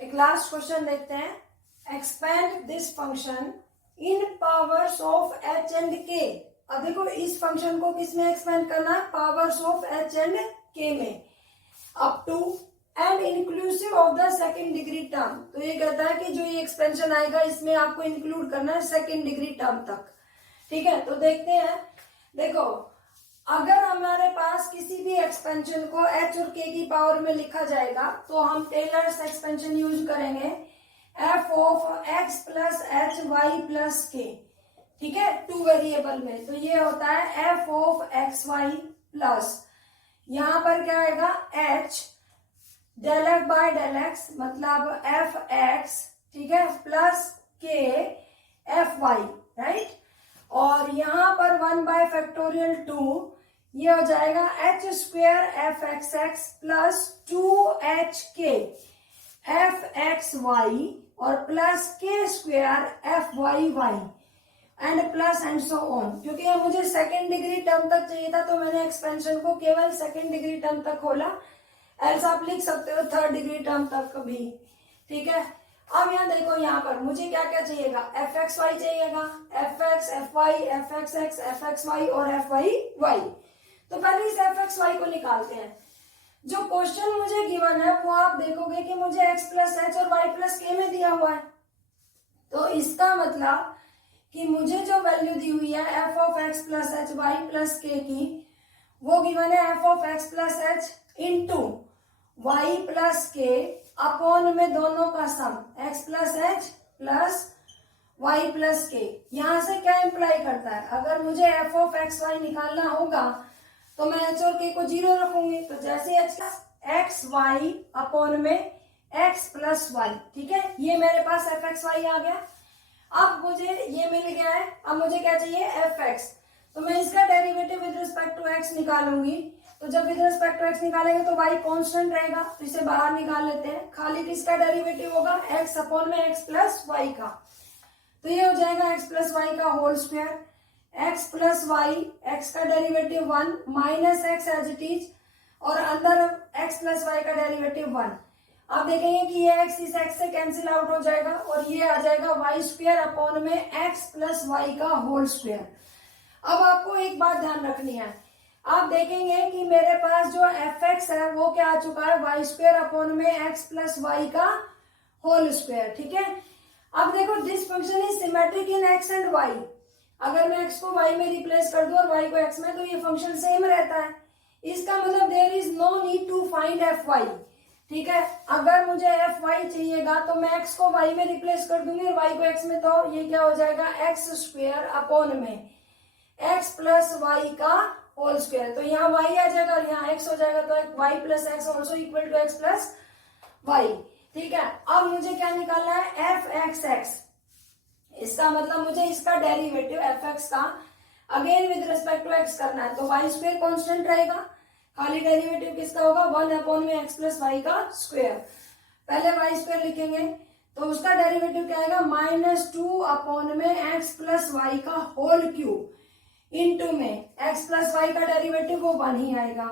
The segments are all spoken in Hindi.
एक लास्ट क्वेश्चन देखते हैं। Expand this function in powers of H and के। अब देखो इस फंक्शन को किस में एक्सपेंड करना है, powers of H and K में, up to and inclusive of the second degree term. तो ये कहता है कि जो ये एक्सपेंशन आएगा इसमें आपको इंक्लूड करना है सेकेंड डिग्री टर्म तक। ठीक है, तो देखते हैं। देखो अगर हमारे पास किसी भी एक्सपेंशन को h और k की पावर में लिखा जाएगा तो हम टेलर्स एक्सपेंशन यूज करेंगे, f of x plus h y plus k. ठीक है, टू वेरिएबल में, तो ये होता है f of x y plus, यहां पर क्या आएगा h del f by del x, मतलब एफ एक्स, ठीक है, प्लस के एफ वाई, राइट। और यहां पर 1/फैक्टोरियल 2, ये हो जाएगा h square f x x plus 2h k f x y और plus k square f y y and plus and so on. क्योंकि ये मुझे सेकेंड डिग्री टर्म तक चाहिए था तो मैंने एक्सपेंशन को केवल सेकेंड डिग्री टर्म तक खोला, एल्स आप लिख सकते हो थर्ड डिग्री टर्म तक भी। ठीक है, अब यहाँ देखो, यहाँ पर मुझे क्या क्या चाहिएगा, एफ एक्स वाई चाहिएगा, f x f y f x x f x y और एफ वाई वाई। तो पहले इस एफ एक्स वाई को निकालते हैं। जो क्वेश्चन मुझे गिवन है वो आप देखोगे कि मुझे एक्स प्लस एच और वाई प्लस के में दिया हुआ है, तो इसका मतलब कि मुझे जो वैल्यू दी हुई है f of x plus h y plus k की, वो गिवन है f of x plus h into y plus k upon में दोनों का sum, x plus h plus y plus k. यहां से क्या इंप्लाई करता है, अगर मुझे एफ ऑफ एक्स वाई निकालना होगा तो मैं एच और के को 0 रखूंगी, तो जैसे एच एक्स वाई अपॉन में एक्स प्लस वाई। ठीक है, ये मेरे पास एफ एक्स वाई आ गया। अब मुझे ये मिल गया है, अब मुझे क्या चाहिए, एफ एक्स। तो मैं इसका derivative with respect to x निकालूंगी। तो जब विद रिस्पेक्ट टू एक्स निकालेंगे तो y कांस्टेंट रहेगा, तो इसे बाहर निकाल लेते हैं। खाली किसका डेरिवेटिव होगा, x अपॉन में x प्लस वाई का। तो ये हो जाएगा x प्लस वाई का whole square, x plus y, x का derivative 1 minus x as it is, और अंदर x प्लस वाई का डेरिवेटिव 1। आप देखेंगे कि ये x इस x से कैंसिल आउट हो जाएगा और ये आ जाएगा वाई स्क्वायर अपॉन में x प्लस वाई का होल स्क्वायर। अब आपको एक बात ध्यान रखनी है, आप देखेंगे कि मेरे पास जो एफ एक्स है वो क्या आ चुका है, वाई स्क्वायर अपॉन में एक्स प्लस वाई का होल स्क्वायर। ठीक है, अब देखो this function is symmetric in x and y. अगर मैं एक्स को वाई में रिप्लेस कर दूं और वाई को एक्स में, तो ये फंक्शन सेम रहता है। इसका मतलब there is no need to find f y. ठीक है, अगर मुझे एफ वाई चाहिएगा तो मैं एक्स को वाई में रिप्लेस कर दूंगी और वाई को एक्स में, तो ये क्या हो जाएगा, एक्स स्क्वायर अपॉन में एक्स प्लस वाई का होल स्क्वायर। तो यहाँ y आ जाएगा और यहाँ x हो जाएगा, तो y plus x also equal to x plus y. ठीक है, अब मुझे क्या निकालना है, एफ एक्स एक्स। इसका मतलब मुझे इसका डेरिवेटिव एफ एक्स का again with respect to x करना है। तो वाई स्क्वायर कॉन्स्टेंट रहेगा, खाली डेरिवेटिव किसका होगा, 1 अपॉन में एक्स प्लस वाई का स्क्वायर। पहले वाई स्क्वायर लिखेंगे तो उसका डेरिवेटिव क्या आएगा, -2 अपॉन में एक्स प्लस वाई का होल क्यूब इनटू में x प्लस वाई का डेरिवेटिव वो 1 ही आएगा।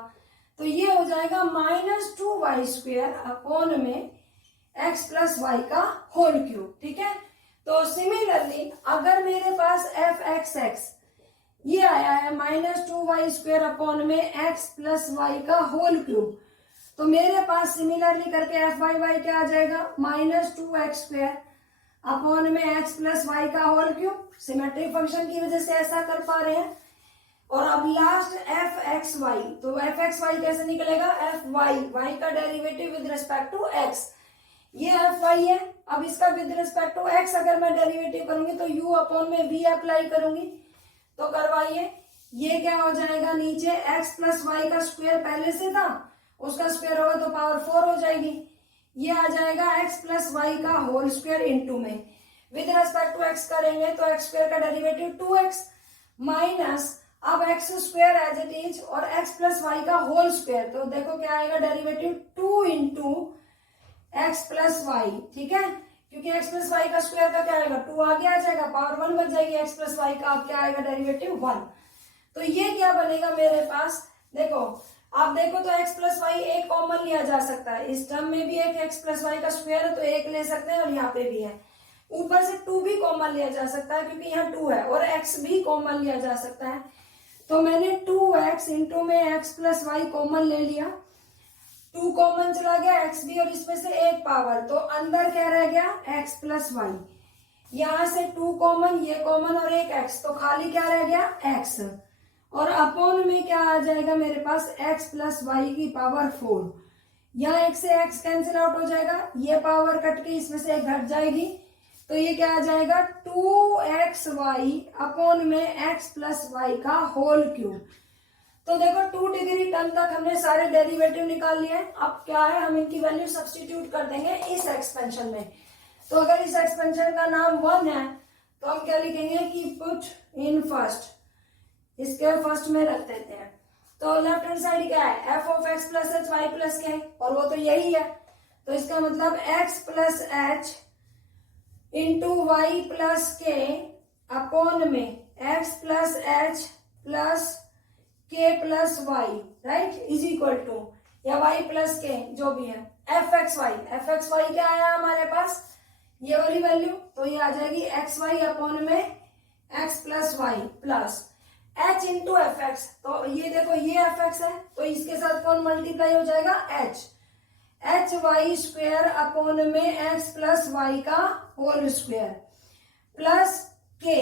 तो ये हो जाएगा -2y स्क्वायर अपॉन में x प्लस वाई का होल क्यूब। ठीक है, तो सिमिलरली अगर मेरे पास एफ एक्स एक्स ये आया है -2y स्क्वायर अपॉन में x प्लस वाई का होल क्यूब, तो मेरे पास सिमिलरली करके एफ वाई वाई क्या आ जाएगा, -2x स्क्वायर अपॉन में x प्लस वाई का होल क्यूब। सिमेट्रिक फंक्शन की वजह से ऐसा कर पा रहे हैं। और अब लास्ट एफ एक्स वाई, तो एफ एक्स वाई कैसे निकलेगा, एफ वाई, वाई का derivative with respect to x, ये एफ वाई है। अब इसका विद रिस्पेक्ट टू एक्स अगर मैं डेरिवेटिव करूंगी तो यू अपॉन में वी अप्लाई करूंगी, तो करवाइए। ये क्या हो जाएगा, नीचे एक्स प्लस वाई का स्क्वायर पहले से था, उसका स्क्वायर होगा तो पावर 4 हो जाएगी। ये आ जाएगा एक्स प्लस वाई का होल स्क्वायर इंटू में विद रेस्पेक्ट टू एक्स करेंगे तो एक्स स्क्वायर का डेरिवेटिव 2x माइनस अब x square as it is और एक्स प्लस वाई का होल स्क्वायर। तो देखो क्या आएगा, derivative 2 into x plus y. ठीक है, क्योंकि एक्स प्लस वाई का स्क्वायर का क्या आएगा, 2 आगे आ जाएगा, पावर 1 बच जाएगी, एक्स प्लस वाई का अब क्या आएगा, डेरिवेटिव 1। तो ये क्या बनेगा मेरे पास, देखो आप देखो तो x प्लस वाई एक कॉमन लिया जा सकता है, इस टर्म में भी एक x प्लस वाई का स्क्वायर है तो एक ले सकते हैं, और यहाँ पे भी है। ऊपर से 2 भी कॉमन लिया जा सकता है क्योंकि यहाँ 2 है, और x भी कॉमन लिया जा सकता है। तो मैंने 2x इंटू में x प्लस वाई कॉमन ले लिया, 2 कॉमन चला गया, x भी, और इसमें से एक पावर, तो अंदर क्या रह गया x प्लस वाई। यहाँ से 2 कॉमन, ये कॉमन और एक x, तो खाली क्या रह गया x, और अपॉन में क्या आ जाएगा मेरे पास x प्लस वाई की पावर 4। यहाँ x से x कैंसिल आउट हो जाएगा, ये पावर कट के इसमें से एक घट जाएगी, तो ये क्या आ जाएगा 2xy अपॉन में x प्लस वाई का होल क्यूब। तो देखो 2 डिग्री टर्म तक हमने सारे डेरिवेटिव निकाल लिए। अब क्या है, हम इनकी वैल्यू सब्स्टिट्यूट कर देंगे इस एक्सपेंशन में। तो अगर इस एक्सपेंशन का नाम 1 है तो हम क्या लिखेंगे कि पुट इन फर्स्ट, इसके फर्स्ट में रख देते हैं। तो लेफ्ट हैंड साइड क्या है, f of x plus h y plus k, और वो तो यही है, तो इसका मतलब x plus h into y plus k upon में x plus h plus k plus y, right, is equal to, या y प्लस के जो भी है, एफ एक्स वाई क्या आया हमारे पास, ये वाली वैल्यू, तो ये आ जाएगी एक्स वाई अपॉन में x plus y plus h into f x. तो ये देखो ये एफ एक्स है, तो इसके साथ कौन मल्टीप्लाई हो जाएगा, एच वाई स्क्वेयर अपॉन में एक्स प्लस वाई का होल स्क्वेयर प्लस के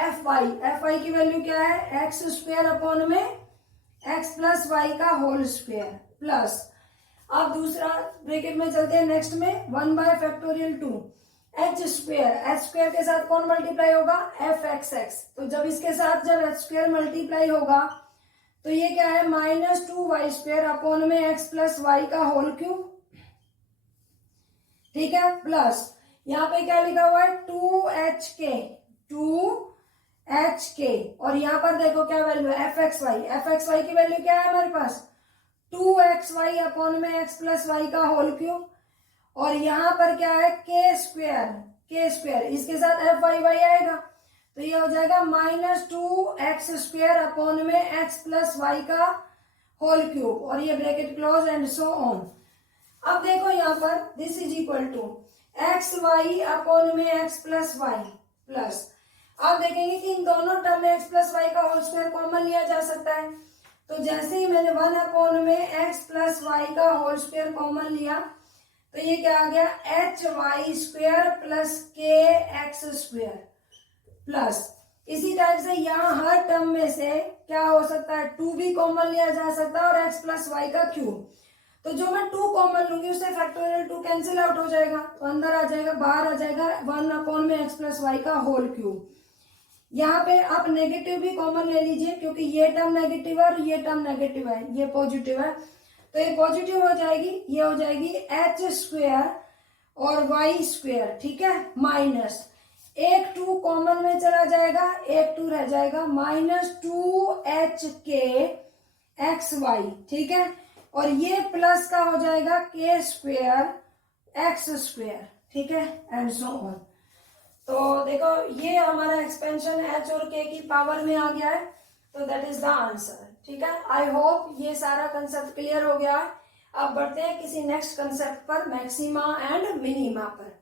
एफ वाई की वैल्यू क्या है, एक्स स्क्वेयर अपॉन में एक्स प्लस वाई का होल स्क्वेयर प्लस, अब दूसरा ब्रैकेट में चलते हैं नेक्स्ट में, 1 बाय फैक्टोरियल 2 एच स्क्वेयर के साथ कौन मल्टीप्लाई होगा, एफ एक्स एक्स। तो जब इसके साथ जब एच स्क्वेयर मल्टीप्लाई होगा तो ये क्या है, माइनस 2y स्क्वेयर अपॉन में एक्स प्लस वाई का होल क्यूब, ठीक है, प्लस यहाँ पे क्या लिखा हुआ है 2h के, और यहाँ पर देखो क्या वैल्यू है, एफ एक्स वाई की वैल्यू क्या है हमारे पास 2xy अपॉन में एक्स प्लस वाई का होल क्यूब, और यहाँ पर क्या है के स्क्वेयर, इसके साथ एफ वाई आएगा, तो ये हो जाएगा माइनस 2x स्क्वेयर अपॉन में एक्स प्लस वाई का होल क्यूब, और ये bracket close and so on. अब देखो यहाँ पर this is equal to x y upon में एक्स प्लस वाई प्लस, आप देखेंगे कि इन दोनों टर्म में एक्स प्लस वाई का होल स्क्वायर कॉमन लिया जा सकता है। तो जैसे ही मैंने 1 अपॉन में एक्स प्लस वाई का होल स्क्वायर कॉमन लिया तो ये क्या आ गया, एच वाई स्क्वेयर प्लस के एक्स स्क्वेयर प्लस, इसी टाइप से यहाँ हर टर्म में से क्या हो सकता है, 2 भी कॉमन लिया जा सकता है, और एक्स प्लस वाई का क्यूब। तो जो मैं 2 कॉमन लूंगी उससे फैक्टोरियल 2 कैंसिल आउट हो जाएगा, तो अंदर आ जाएगा, बाहर आ जाएगा 1 अपॉन में एक्स प्लस वाई का होल क्यूब। यहाँ पे आप नेगेटिव भी कॉमन ले लीजिए क्योंकि ये टर्म नेगेटिव है और ये टर्म नेगेटिव है, ये पॉजिटिव है, तो ये पॉजिटिव हो जाएगी, ये हो जाएगी एच स्क्वेयर और वाई स्क्वेयर, ठीक है, माइनस एक 2 कॉमन में चला जाएगा, एक 2 रह जाएगा, माइनस 2h के एक्स वाई, ठीक है, और ये प्लस का हो जाएगा के स्क्वेयर एक्स स्क्वेयर, ठीक है, एंड सो ऑन। तो देखो ये हमारा एक्सपेंशन एच और के की पावर में आ गया है, तो दैट इज द आंसर, ठीक है। आई होप ये सारा कंसेप्ट क्लियर हो गया है। अब बढ़ते हैं किसी नेक्स्ट कंसेप्ट पर, मैक्सिमा एंड मिनिमा पर।